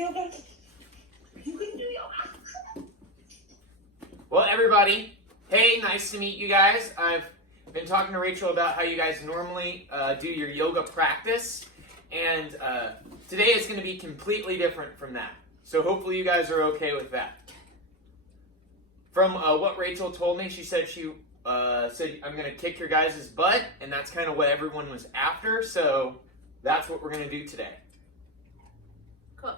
yoga? You can do yoga. Well, everybody, hey, nice to meet you guys. I've been talking to Rachel about how you guys normally do your yoga practice, and today is going to be completely different from that. So hopefully you guys are okay with that. From what Rachel told me, she said said I'm going to kick your guys' butt, and that's kind of what everyone was after, so that's what we're going to do today. Cool.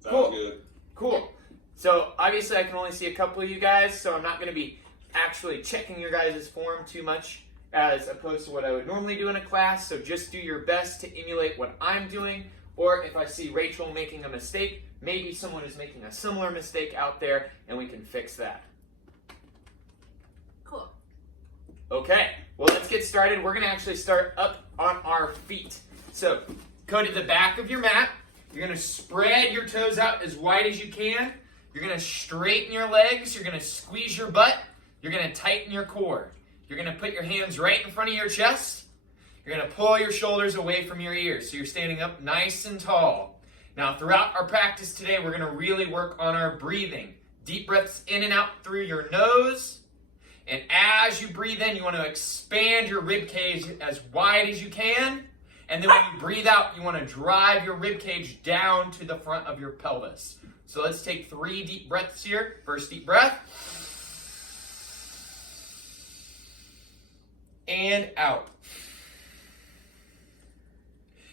Sounds good. Cool. So obviously I can only see a couple of you guys, so I'm not going to be actually checking your guys' form too much as opposed to what I would normally do in a class. So just do your best to emulate what I'm doing, or if I see Rachel making a mistake, maybe someone is making a similar mistake out there and we can fix that. Cool. Okay, well, let's get started. We're going to actually start up on our feet. So go to the back of your mat. You're going to spread your toes out as wide as you can. You're going to straighten your legs. You're going to squeeze your butt. You're going to tighten your core. You're going to put your hands right in front of your chest. You're going to pull your shoulders away from your ears so you're standing up nice and tall. Now, throughout our practice today, we're going to really work on our breathing. Deep breaths in and out through your nose. And as you breathe in, you want to expand your rib cage as wide as you can. And then when you breathe out, you want to drive your rib cage down to the front of your pelvis. So let's take 3 deep breaths here. First deep breath. And out.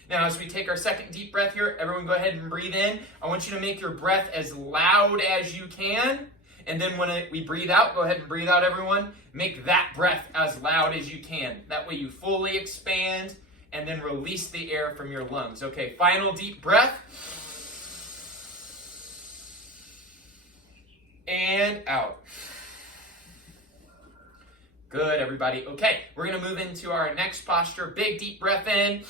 Now as we take our second deep breath here, everyone go ahead and breathe in. I want you to make your breath as loud as you can. And then when we breathe out, go ahead and breathe out, everyone. Make that breath as loud as you can. That way you fully expand and then release the air from your lungs. Okay, final deep breath. And out. Good, everybody. Okay, we're going to move into our next posture. Big deep breath in.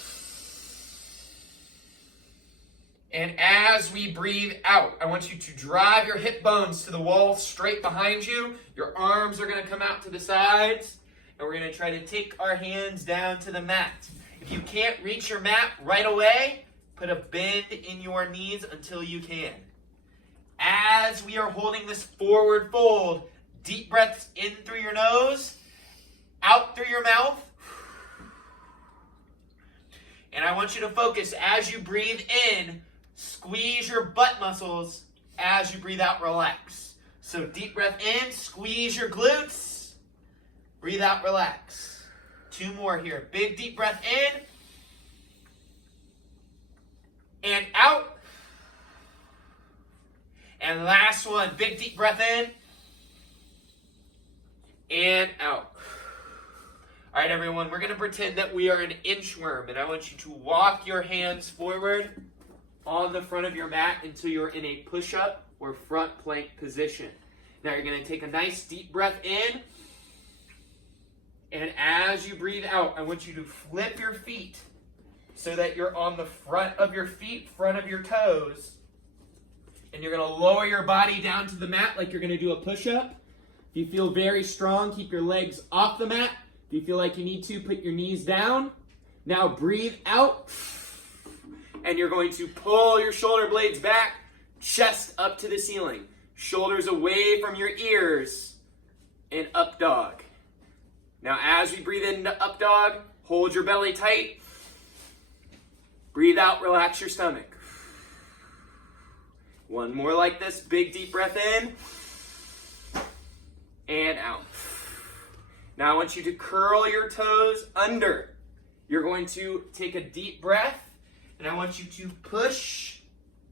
And as we breathe out, I want you to drive your hip bones to the wall straight behind you. Your arms are going to come out to the sides. And we're going to try to take our hands down to the mat. If you can't reach your mat right away, put a bend in your knees until you can. As we are holding this forward fold, deep breaths in through your nose, out through your mouth. And I want you to focus as you breathe in, squeeze your butt muscles. As you breathe out, relax. So deep breath in, squeeze your glutes. Breathe out, relax. 2 more here. Big deep breath in. And out. And last one. Big deep breath in. And out. All right, everyone. We're going to pretend that we are an inchworm. And I want you to walk your hands forward on the front of your mat until you're in a push-up or front plank position. Now you're going to take a nice deep breath in. And as you breathe out, I want you to flip your feet so that you're on the front of your feet, front of your toes. And you're going to lower your body down to the mat like you're going to do a push-up. If you feel very strong, keep your legs off the mat. If you feel like you need to, put your knees down. Now breathe out. And you're going to pull your shoulder blades back, chest up to the ceiling. Shoulders away from your ears. And up dog. Now as we breathe into up dog, hold your belly tight. Breathe out, relax your stomach. One more like this, big deep breath in. And out. Now I want you to curl your toes under. You're going to take a deep breath, and I want you to push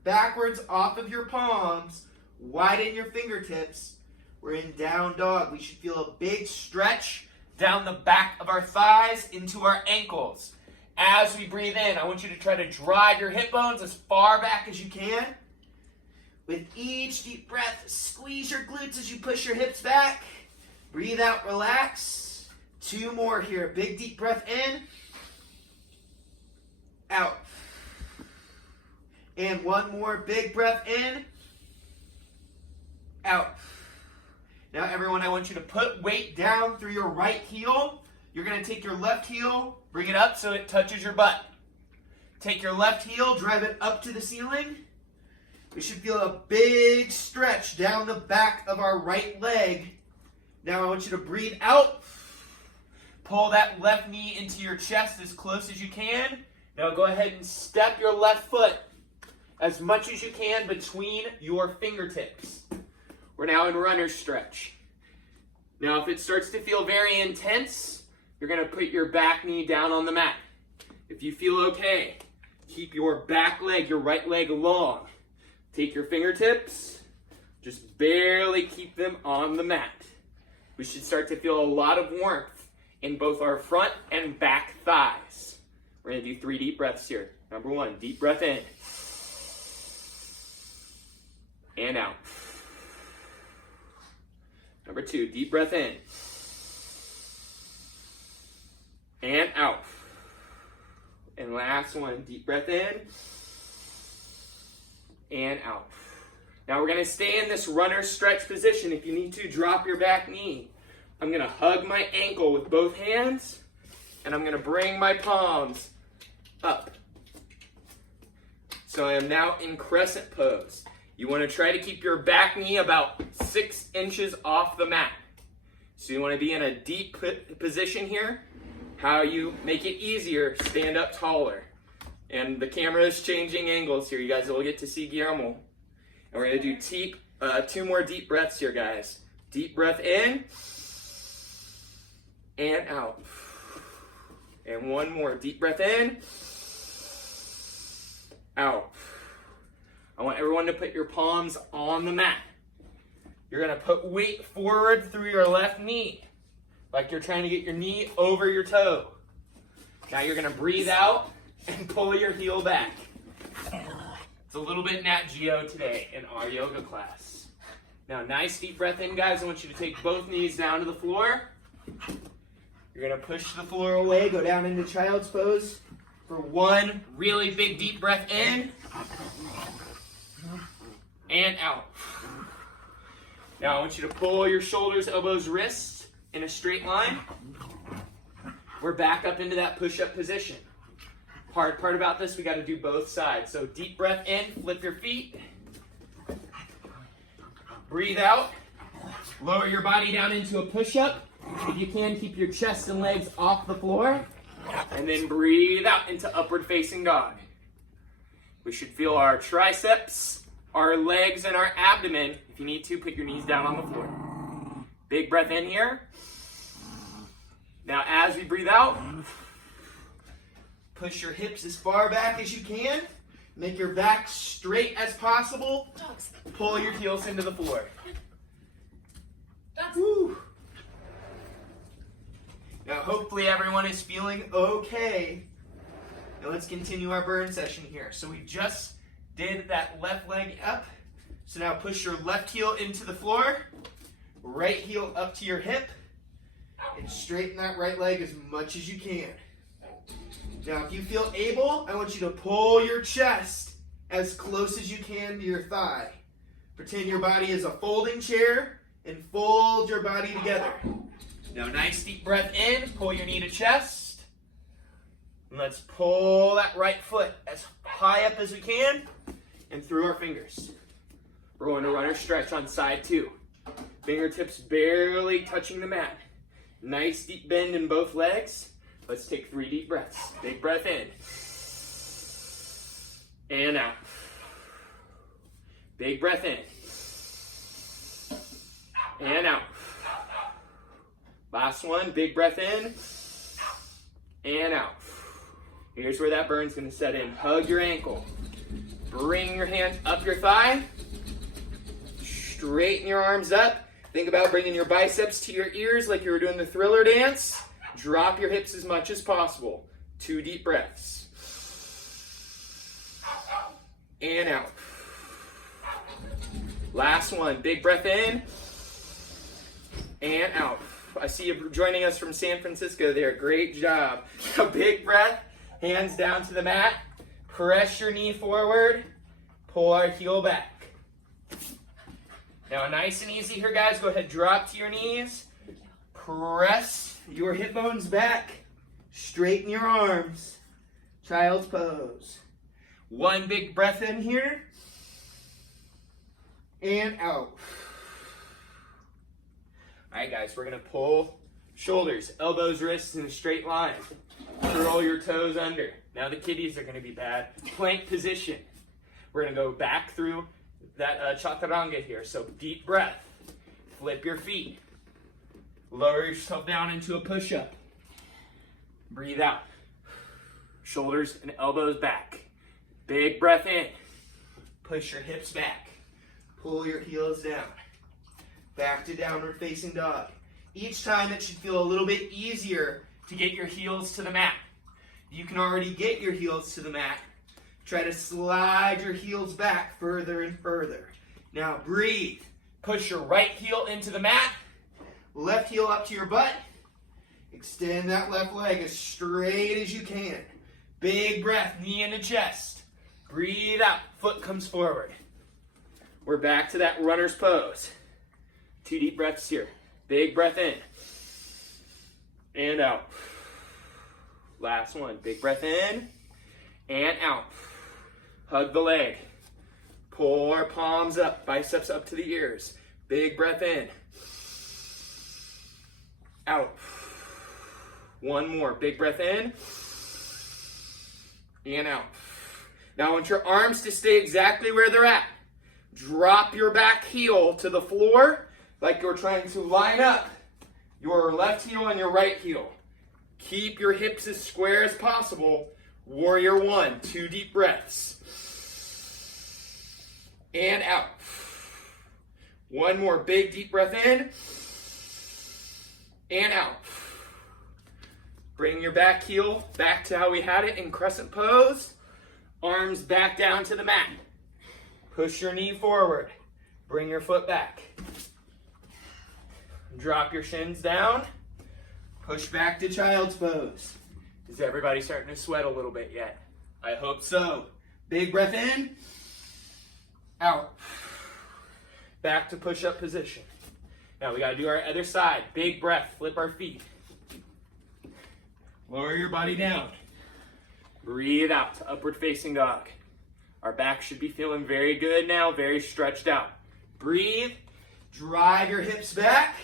backwards off of your palms, widen your fingertips. We're in down dog. We should feel a big stretch down the back of our thighs into our ankles. As we breathe in, I want you to try to drive your hip bones as far back as you can. With each deep breath, squeeze your glutes as you push your hips back. Breathe out, relax. 2 more here. Big deep breath in. Out. And 1 more big breath in. Out. Now everyone, I want you to put weight down through your right heel. You're going to take your left heel, bring it up so it touches your butt. Take your left heel, drive it up to the ceiling. We should feel a big stretch down the back of our right leg. Now I want you to breathe out. Pull that left knee into your chest as close as you can. Now go ahead and step your left foot as much as you can between your fingertips. We're now in runner's stretch. Now if it starts to feel very intense, you're going to put your back knee down on the mat. If you feel okay, keep your back leg, your right leg long. Take your fingertips, just barely keep them on the mat. We should start to feel a lot of warmth in both our front and back thighs. We're going to do 3 deep breaths here. Number 1, deep breath in. And out. Number 2, deep breath in. And out. And last one, deep breath in. And out. Now we're going to stay in this runner stretch position. If you need to, drop your back knee. I'm going to hug my ankle with both hands, and I'm going to bring my palms up. So I am now in crescent pose. You want to try to keep your back knee about 6 inches off the mat. So you want to be in a deep position here. How you make it easier, stand up taller. And the camera is changing angles here. You guys will get to see Guillermo. And we're going to do 2 more deep breaths here, guys. Deep breath in and out. And 1 more. Deep breath in, out. I want everyone to put your palms on the mat. You're going to put weight forward through your left knee, like you're trying to get your knee over your toe. Now you're going to breathe out and pull your heel back. It's a little bit Nat Geo today in our yoga class. Now, nice deep breath in, guys. I want you to take both knees down to the floor. You're going to push the floor away, go down into child's pose for 1 really big deep breath in and out. Now, I want you to pull your shoulders, elbows, wrists in a straight line. We're back up into that push-up position. Hard part about this, we got to do both sides. So deep breath in, flip your feet. Breathe out. Lower your body down into a push-up. If you can, keep your chest and legs off the floor. And then breathe out into upward facing dog. We should feel our triceps, our legs, and our abdomen. If you need to, put your knees down on the floor. Big breath in here. Now as we breathe out, push your hips as far back as you can. Make your back straight as possible. Pull your heels into the floor. Woo. Now hopefully everyone is feeling okay. Now let's continue our burn session here. So we just did that left leg up. So now push your left heel into the floor. Right heel up to your hip. And straighten that right leg as much as you can. Now, if you feel able, I want you to pull your chest as close as you can to your thigh. Pretend your body is a folding chair and fold your body together. Now, nice deep breath in, pull your knee to chest. And let's pull that right foot as high up as we can and through our fingers. We're going to runner stretch on side 2. Fingertips barely touching the mat. Nice deep bend in both legs. Let's take 3 deep breaths. Big breath in. And out. Big breath in. And out. Last one. Big breath in. And out. Here's where that burn's going to set in. Hug your ankle. Bring your hands up your thigh. Straighten your arms up. Think about bringing your biceps to your ears like you were doing the Thriller dance. Drop your hips as much as possible. 2 deep breaths. And out. Last one. Big breath in. And out. I see you joining us from San Francisco there. Great job. A big breath. Hands down to the mat. Press your knee forward. Pull our heel back. Now, nice and easy here, guys. Go ahead, drop to your knees. Press your hip bones back. Straighten your arms. Child's pose. 1 big breath in here. and out. All right, guys, we're gonna pull shoulders, elbows, wrists in a straight line. Curl your toes under. Now the kiddies are gonna be bad. Plank position. We're gonna go back through that chaturanga here. So deep breath. Flip your feet. Lower yourself down into a push-up. Breathe out. Shoulders and elbows back. Big breath in. Push your hips back. Pull your heels down. Back to downward facing dog. Each time it should feel a little bit easier to get your heels to the mat. You can already get your heels to the mat. Try to slide your heels back further and further. Now breathe. Push your right heel into the mat. Left heel up to your butt. Extend that left leg as straight as you can. Big breath, knee into chest. Breathe out, foot comes forward. We're back to that runner's pose. 2 deep breaths here. Big breath in. And out. Last one. Big breath in. And out. Hug the leg. Pull our palms up, biceps up to the ears. Big breath in. Out. One more. Big breath in. And out. Now I want your arms to stay exactly where they're at. Drop your back heel to the floor like you're trying to line up your left heel and your right heel. Keep your hips as square as possible. Warrior 1, 2 deep breaths. And out. One more big deep breath in. And out. Bring your back heel back to how we had it in crescent pose. Arms back down to the mat. Push your knee forward. Bring your foot back. Drop your shins down. Push back to child's pose. Is everybody starting to sweat a little bit yet? I hope so. Big breath in. Out. Back to push-up position. Now we got to do our other side. Big breath. Flip our feet. Lower your body down. Breathe out to upward facing dog. Our back should be feeling very good now, very stretched out. Breathe. Drive your hips back.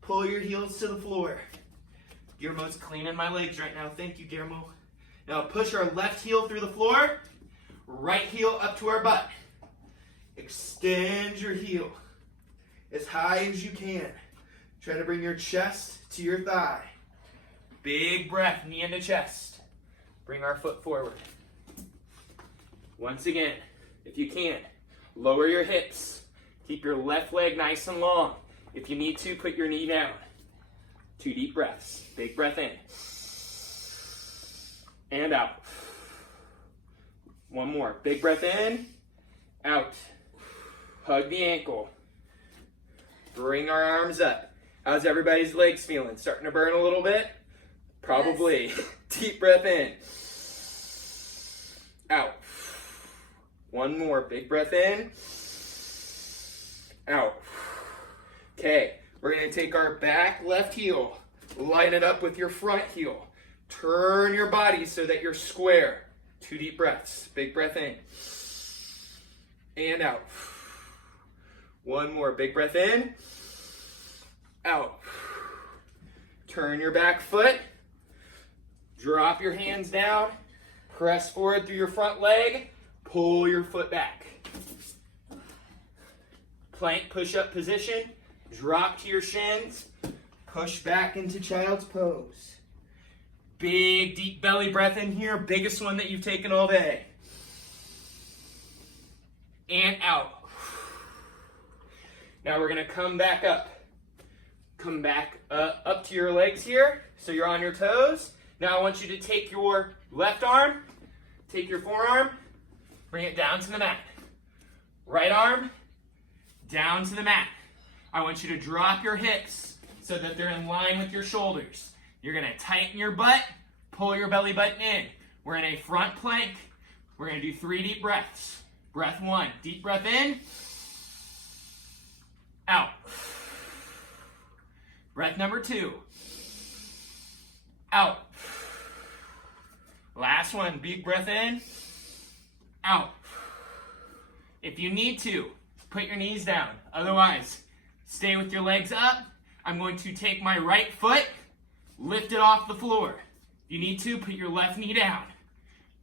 Pull your heels to the floor. Guillermo's cleaning my legs right now. Thank you, Guillermo. Now push our left heel through the floor. Right heel up to our butt. Extend your heel as high as you can. Try to bring your chest to your thigh. Big breath, knee into chest. Bring our foot forward. Once again, if you can, lower your hips. Keep your left leg nice and long. If you need to, put your knee down. 2 deep breaths. Big breath in. And out. One more. Big breath in. Out. Hug the ankle. Bring our arms up. How's everybody's legs feeling? Starting to burn a little bit? Probably. Yes. Deep breath in. Out. One more. Big breath in. Out. Okay. We're going to take our back left heel. Line it up with your front heel. Turn your body so that you're square. 2 deep breaths. Big breath in. And out. One more. Big breath in. Out. Turn your back foot. Drop your hands down. Press forward through your front leg. Pull your foot back. Plank push-up position. Drop to your shins. Push back into child's pose. Big deep belly breath in here. Biggest one that you've taken all day. And out. Now we're going to come back up. Come back up to your legs here. So you're on your toes. Now I want you to take your left arm. Take your forearm. Bring it down to the mat. Right arm. Down to the mat. I want you to drop your hips so that they're in line with your shoulders. You're going to tighten your butt, pull your belly button in. We're in a front plank. We're going to do 3 deep breaths. Breath 1, deep breath in, out. Breath number 2, out. Last one, big breath in, out. If you need to, put your knees down. Otherwise, stay with your legs up. I'm going to take my right foot, lift it off the floor. If you need to, put your left knee down.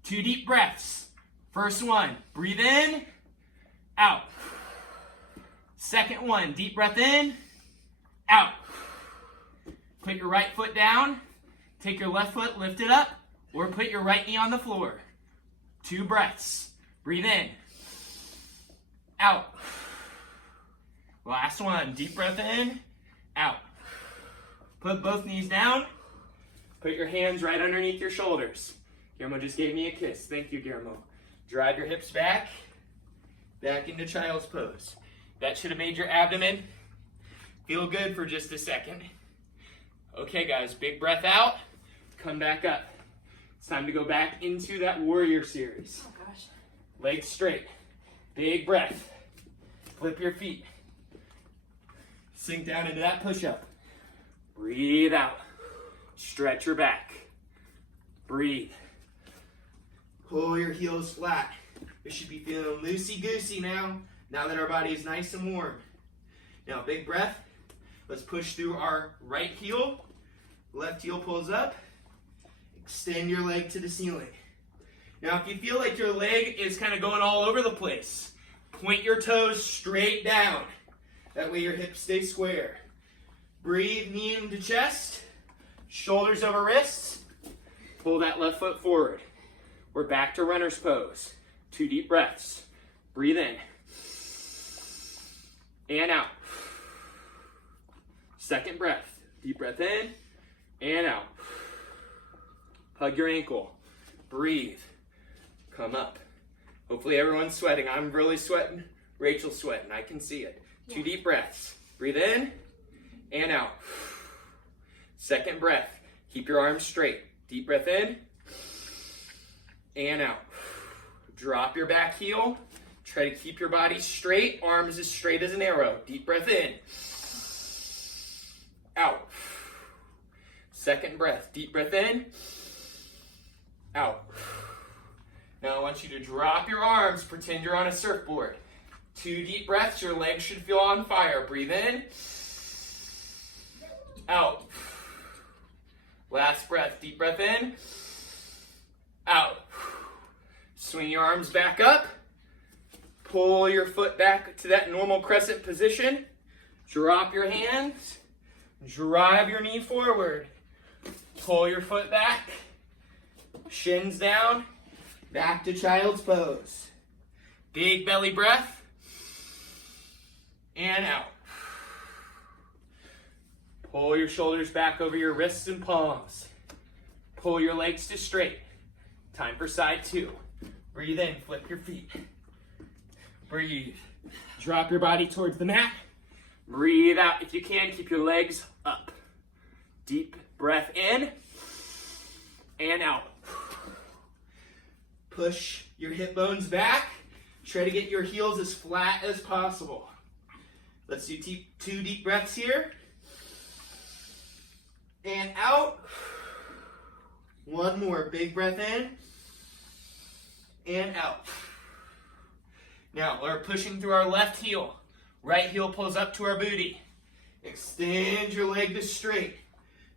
2 deep breaths. First one, breathe in, out. Second one, deep breath in, out. Put your right foot down, take your left foot, lift it up, or put your right knee on the floor. 2 breaths. Breathe in, out. Last one, deep breath in, out. Put both knees down. Put your hands right underneath your shoulders. Guillermo just gave me a kiss. Thank you, Guillermo. Drive your hips back into child's pose. That should have made your abdomen feel good for just a second. Okay, guys, big breath out. Come back up. It's time to go back into that warrior series. Oh gosh. Legs straight. Big breath. Flip your feet. Sink down into that push-up. Breathe out. Stretch your back. Breathe. Pull your heels flat. We should be feeling loosey-goosey now that our body is nice and warm. Now, big breath. Let's push through our right heel. Left heel pulls up. Extend your leg to the ceiling. Now, if you feel like your leg is kind of going all over the place, point your toes straight down. That way your hips stay square. Breathe, knee into chest. Shoulders over wrists. Pull that left foot forward. We're back to runner's pose. 2 deep breaths. Breathe in. And out. Second breath. Deep breath in and out. Hug your ankle. Breathe. Come up. Hopefully everyone's sweating. I'm really sweating. Rachel's sweating. I can see it. 2 deep breaths. Breathe in and out. Second breath. Keep your arms straight. Deep breath in and out. Drop your back heel. Try to keep your body straight. Arms as straight as an arrow. Deep breath in. Out. Second breath. Deep breath in. Out. Now I want you to drop your arms. Pretend you're on a surfboard. 2 deep breaths. Your legs should feel on fire. Breathe in. Out. Last breath. Deep breath in. Out. Swing your arms back up. Pull your foot back to that normal crescent position. Drop your hands. Drive your knee forward. Pull your foot back. Shins down. Back to child's pose. Big belly breath. And out. Pull your shoulders back over your wrists and palms. Pull your legs to straight. Time for side 2. Breathe in, flip your feet. Breathe. Drop your body towards the mat. Breathe out. If you can, keep your legs up. Deep breath in and out. Push your hip bones back. Try to get your heels as flat as possible. Let's do 2 deep breaths here. And out. 1 more. Big breath in. And out. Now, we're pushing through our left heel. Right heel pulls up to our booty. Extend your leg to straight.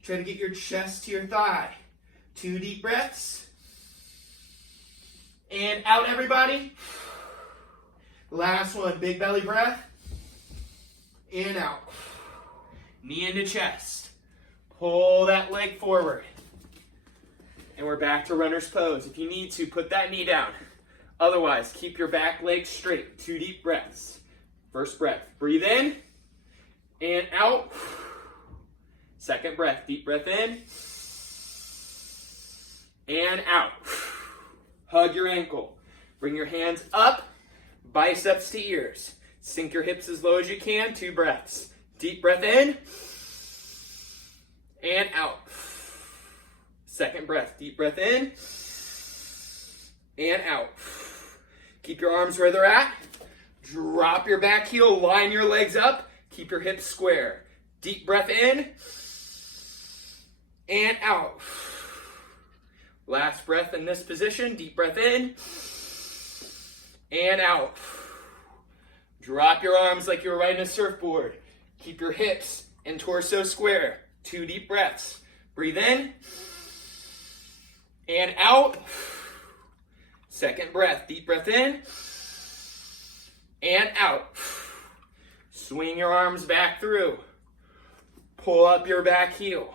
Try to get your chest to your thigh. 2 deep breaths. And out, everybody. Last one. Big belly breath. And out. Knee into chest. Pull that leg forward. And we're back to runner's pose. If you need to, put that knee down. Otherwise, keep your back leg straight. 2 deep breaths. First breath. Breathe in and out. Second breath. Deep breath in and out. Hug your ankle. Bring your hands up, biceps to ears. Sink your hips as low as you can. 2 breaths. Deep breath in and out. Second breath. Deep breath in and out. Keep your arms where they're at. Drop your back heel. Line your legs up. Keep your hips square. Deep breath in and out. Last breath in this position. Deep breath in and out. Drop your arms like you were riding a surfboard. Keep your hips and torso square. 2 deep breaths. Breathe in and out. Second breath. Deep breath in and out. Swing your arms back through. Pull up your back heel.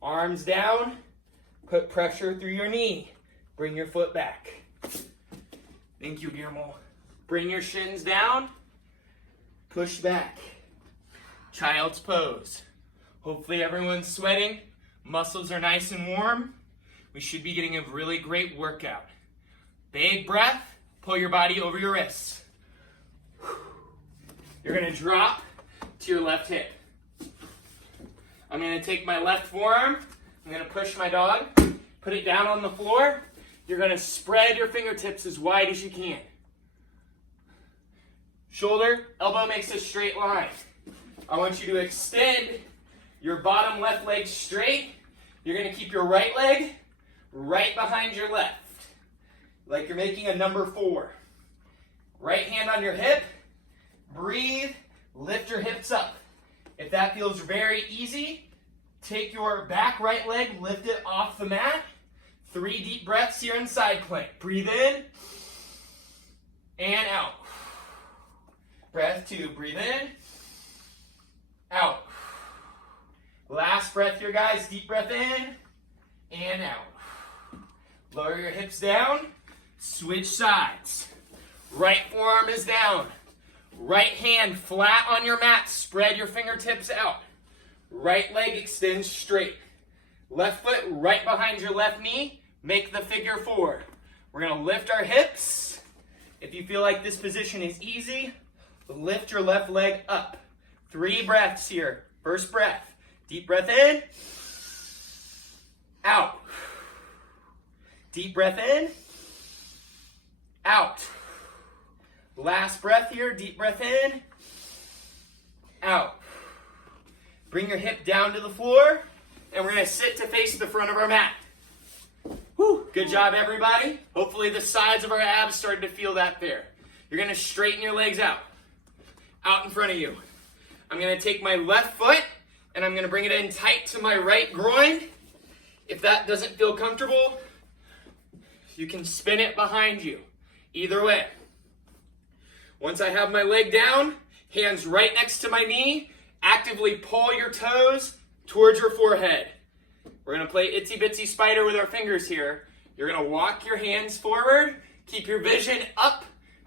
Arms down. Put pressure through your knee. Bring your foot back. Thank you, Guillermo. Bring your shins down. Push back. Child's pose. Hopefully everyone's sweating. Muscles are nice and warm. We should be getting a really great workout. Big breath. Pull your body over your wrists. You're going to drop to your left hip. I'm going to take my left forearm. I'm going to push my dog. Put it down on the floor. You're going to spread your fingertips as wide as you can. Shoulder, elbow makes a straight line. I want you to extend your bottom left leg straight. You're going to keep your right leg right behind your left, like you're making a number 4. Right hand on your hip. Breathe. Lift your hips up. If that feels very easy, take your back right leg, lift it off the mat. 3 deep breaths here in side plank. Breathe in and out. Breath 2. Breathe in, out. Last breath here, guys. Deep breath in and out. Lower your hips down. Switch sides. Right forearm is down. Right hand flat on your mat. Spread your fingertips out. Right leg extends straight. Left foot right behind your left knee. Make the figure 4. We're going to lift our hips. If you feel like this position is easy, lift your left leg up. 3 breaths here. First breath. Deep breath in. Out. Deep breath in. Out. Last breath here. Deep breath in. Out. Bring your hip down to the floor. And we're going to sit to face the front of our mat. Whew. Good job, everybody. Hopefully the sides of our abs started to feel that there. You're going to straighten your legs out in front of you. I'm going to take my left foot and I'm going to bring it in tight to my right groin. If that doesn't feel comfortable, you can spin it behind you. Either way. Once I have my leg down, hands right next to my knee, actively pull your toes towards your forehead. We're going to play itsy bitsy spider with our fingers here. You're going to walk your hands forward, keep your vision up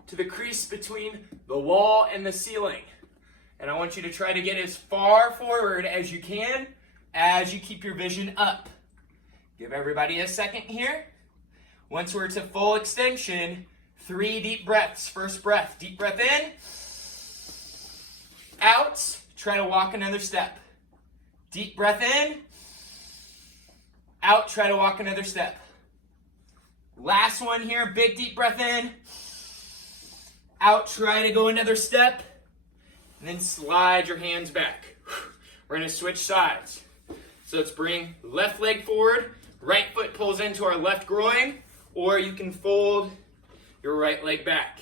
to the crease between the wall and the ceiling. And I want you to try to get as far forward as you can as you keep your vision up. Give everybody a second here. Once we're to full extension, 3 deep breaths. First breath, deep breath in. Out. Try to walk another step. Deep breath in. Out. Try to walk another step. Last one here. Big deep breath in. Out. Try to go another step. And then slide your hands back. We're going to switch sides. So let's bring left leg forward. Right foot pulls into our left groin. Or you can fold your right leg back.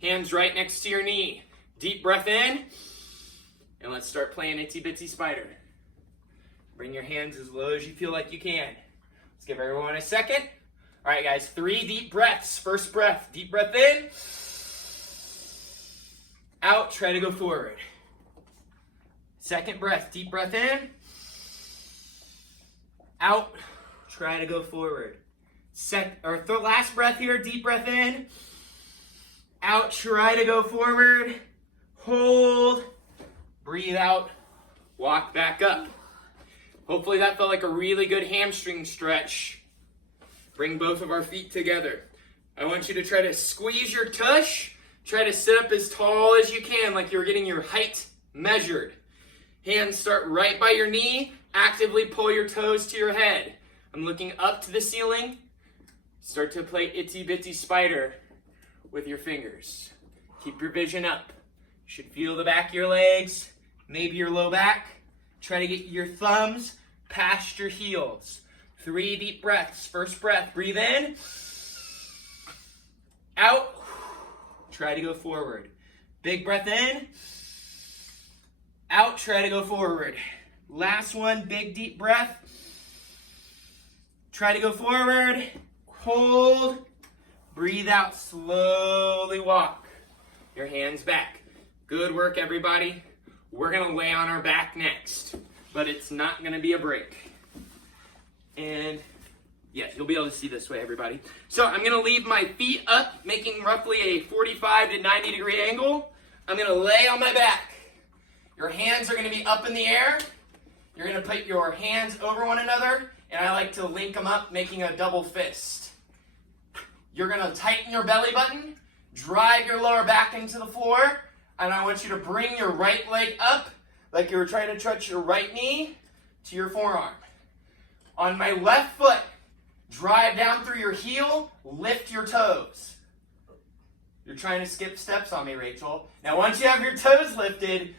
Hands right next to your knee. Deep breath in. And let's start playing itsy bitsy spider. Bring your hands as low as you feel like you can. Let's give everyone a second. All right, guys, 3 deep breaths. First breath, deep breath in. Out, try to go forward. Second breath, deep breath in. Out, try to go forward. Last breath here, deep breath in. Out, try to go forward. Hold. Breathe out. Walk back up. Hopefully that felt like a really good hamstring stretch. Bring both of our feet together. I want you to try to squeeze your tush. Try to sit up as tall as you can, like you're getting your height measured. Hands start right by your knee. Actively pull your toes to your head. I'm looking up to the ceiling. Start to play itsy bitsy spider with your fingers. Keep your vision up. You should feel the back of your legs, maybe your low back. Try to get your thumbs past your heels. 3 deep breaths. First breath, breathe in. Out. Try to go forward. Big breath in. Out, try to go forward. Last one, big deep breath. Try to go forward. Hold. Breathe out, slowly walk. Your hands back. Good work, everybody. We're gonna lay on our back next, but it's not gonna be a break. And yes, you'll be able to see this way, everybody. So I'm gonna leave my feet up, making roughly a 45 to 90 degree angle. I'm gonna lay on my back. Your hands are gonna be up in the air. You're gonna put your hands over one another, and I like to link them up, making a double fist. You're gonna tighten your belly button, drive your lower back into the floor, and I want you to bring your right leg up like you were trying to touch your right knee to your forearm. On my left foot, drive down through your heel, lift your toes. You're trying to skip steps on me, Rachel. Now once you have your toes lifted,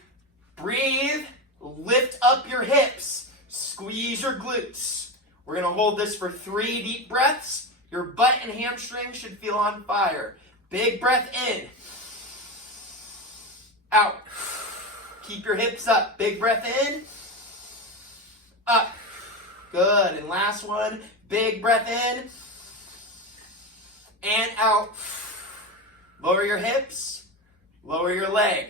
breathe, lift up your hips, squeeze your glutes. We're gonna hold this for 3 deep breaths. Your butt and hamstring should feel on fire. Big breath in. Out. Keep your hips up. Big breath in. Up. Good. And last one. Big breath in. And out. Lower your hips. Lower your leg.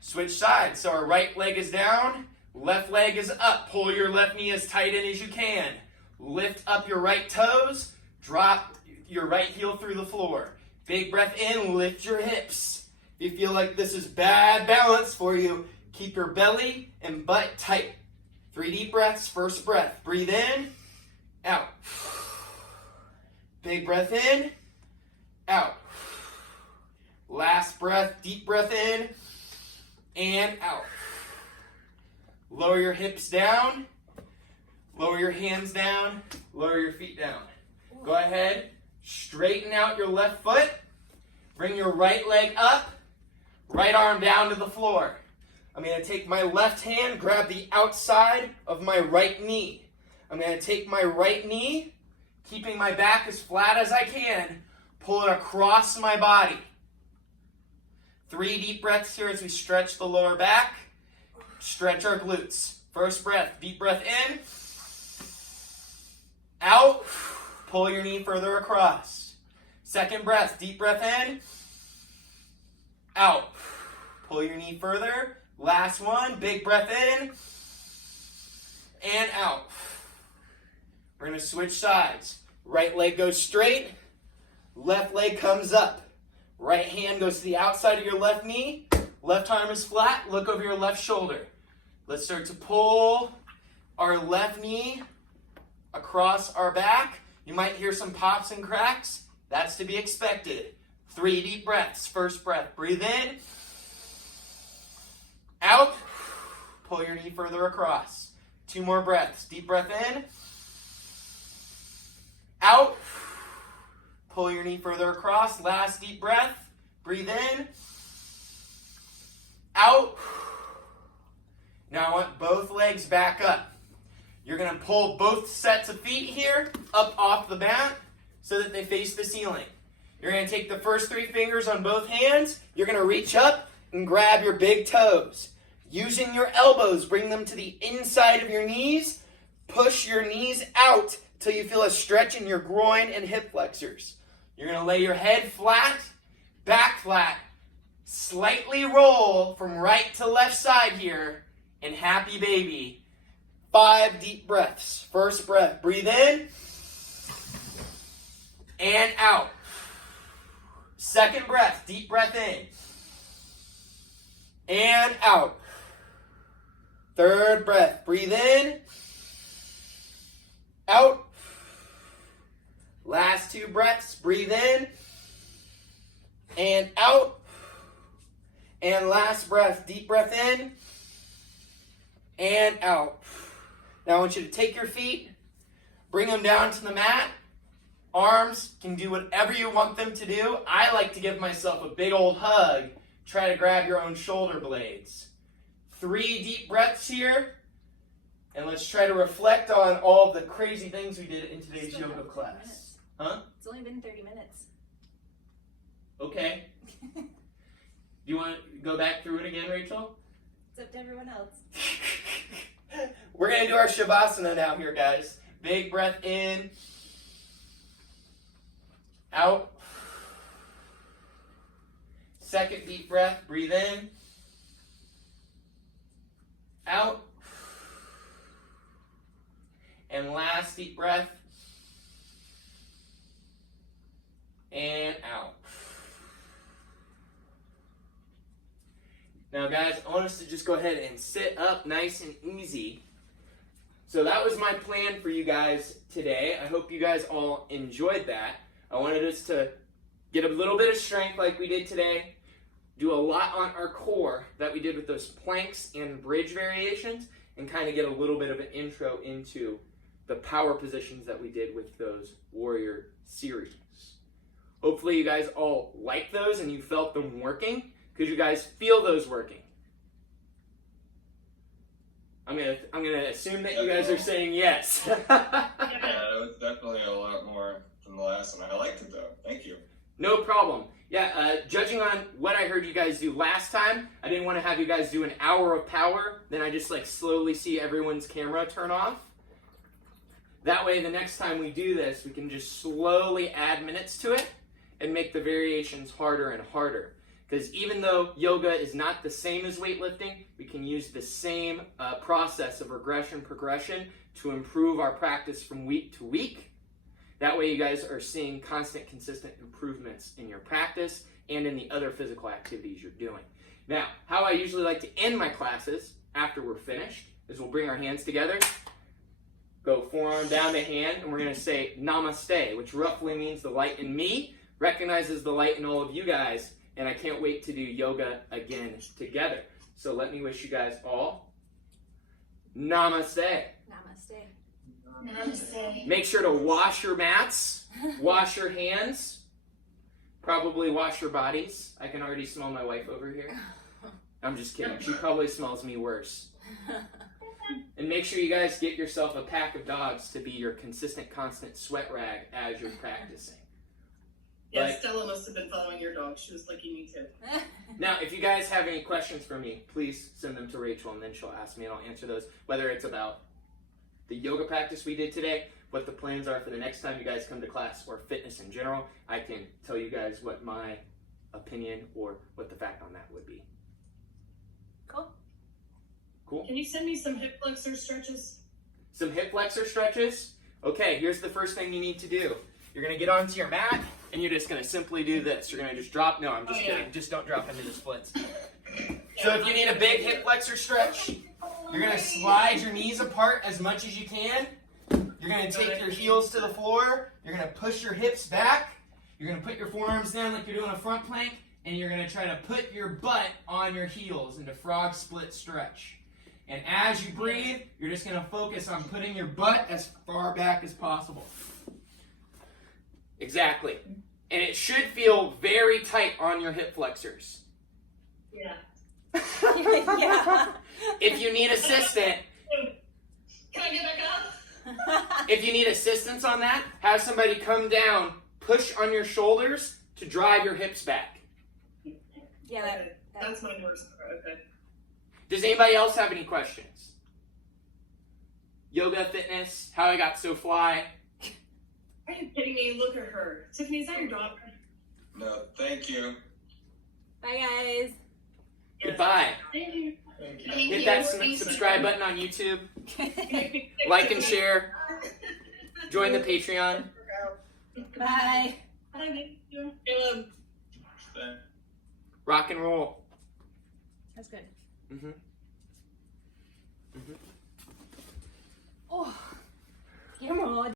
Switch sides. So our right leg is down. Left leg is up. Pull your left knee as tight in as you can. Lift up your right toes. Drop your right heel through the floor. Big breath in. Lift your hips. If you feel like this is bad balance for you, keep your belly and butt tight. 3 deep breaths. First breath. Breathe in. Out. Big breath in. Out. Last breath. Deep breath in. And out. Lower your hips down. Lower your hands down. Lower your feet down. Go ahead. Straighten out your left foot. Bring your right leg up. Right arm down to the floor. I'm going to take my left hand, grab the outside of my right knee. I'm going to take my right knee, keeping my back as flat as I can, pull it across my body. 3 deep breaths here as we stretch the lower back. Stretch our glutes. First breath, deep breath in. Out. Pull your knee further across. Second breath, deep breath in. Out. Pull your knee further. Last one, big breath in. And out. We're going to switch sides. Right leg goes straight. Left leg comes up. Right hand goes to the outside of your left knee. Left arm is flat. Look over your left shoulder. Let's start to pull our left knee across our back. You might hear some pops and cracks. That's to be expected. 3 deep breaths. First breath. Breathe in. Out. Pull your knee further across. 2 more breaths. Deep breath in. Out. Pull your knee further across. Last deep breath. Breathe in. Out. Now I want both legs back up. You're going to pull both sets of feet here up off the mat so that they face the ceiling. You're going to take the first 3 fingers on both hands. You're going to reach up and grab your big toes. Using your elbows, bring them to the inside of your knees. Push your knees out till you feel a stretch in your groin and hip flexors. You're going to lay your head flat, back flat, slightly roll from right to left side here, and happy baby. 5 deep breaths. First breath, breathe in and out. Second breath, deep breath in and out. Third breath, breathe in, out. Last 2 breaths, breathe in and out. And last breath, deep breath in and out. Now I want you to take your feet, bring them down to the mat. Arms can do whatever you want them to do. I like to give myself a big old hug. Try to grab your own shoulder blades. 3 deep breaths here. And let's try to reflect on all the crazy things we did in today's yoga class. Huh? It's only been 30 minutes. Okay. Do you want to go back through it again, Rachel? It's up to everyone else. We're going to do our Shavasana now here, guys. Big breath in. Out. Second deep breath. Breathe in. Out. And last deep breath. And out. Now, guys, I want us to just go ahead and sit up nice and easy. So that was my plan for you guys today. I hope you guys all enjoyed that. I wanted us to get a little bit of strength like we did today, do a lot on our core that we did with those planks and bridge variations, and kind of get a little bit of an intro into the power positions that we did with those warrior series. Hopefully you guys all like those and you felt them working. Could you guys feel those working? I'm gonna assume that you guys are saying yes. Yeah, it was definitely a lot more than the last one. I liked it though. Thank you. No problem. Yeah, judging on what I heard you guys do last time, I didn't want to have you guys do an hour of power, then I just like slowly see everyone's camera turn off. That way the next time we do this, we can just slowly add minutes to it and make the variations harder and harder. Because even though yoga is not the same as weightlifting, we can use the same process of regression progression to improve our practice from week to week. That way you guys are seeing constant, consistent improvements in your practice and in the other physical activities you're doing. Now, how I usually like to end my classes after we're finished is we'll bring our hands together, go forearm down to hand, and we're going to say namaste, which roughly means the light in me recognizes the light in all of you guys, and I can't wait to do yoga again together. So let me wish you guys all namaste. Namaste. Namaste. Make sure to wash your mats, wash your hands, probably wash your bodies. I can already smell my wife over here. I'm just kidding. She probably smells me worse. And make sure you guys get yourself a pack of dogs to be your consistent, constant sweat rag as you're practicing. Yeah, Like- Stella must have been following your dog. She was licking me too. Now, if you guys have any questions for me, please send them to Rachel, and then she'll ask me, and I'll answer those. Whether it's about the yoga practice we did today, what the plans are for the next time you guys come to class, or fitness in general, I can tell you guys what my opinion or what the fact on that would be. Cool. Cool? Can you send me some hip flexor stretches? Some hip flexor stretches. Okay, here's the first thing you need to do. You're going to get onto your mat, and you're just going to simply do this. You're going to just drop. No, I'm just kidding. Just don't drop into the splits. So if you need a big hip flexor stretch, you're going to slide your knees apart as much as you can. You're going to take your heels to the floor. You're going to push your hips back. You're going to put your forearms down like you're doing a front plank, and you're going to try to put your butt on your heels into frog split stretch. And as you breathe, you're just going to focus on putting your butt as far back as possible. Exactly. And it should feel very tight on your hip flexors. Yeah. Yeah. If you need assistance, Can I get back up? if you need assistance on that, have somebody come down, push on your shoulders to drive your hips back. Yeah, Okay. That's my worst part. Okay. Does anybody else have any questions? Yoga, fitness, how I got so fly. Are you kidding me? Look at her. Tiffany, is that your daughter? No, thank you. Bye, guys. Goodbye. Thank you. Hit that subscribe button on YouTube. Like and share. Join the Patreon. Bye. Hi, Caleb. Rock and roll. That's good. Mm-hmm. Oh. Come on.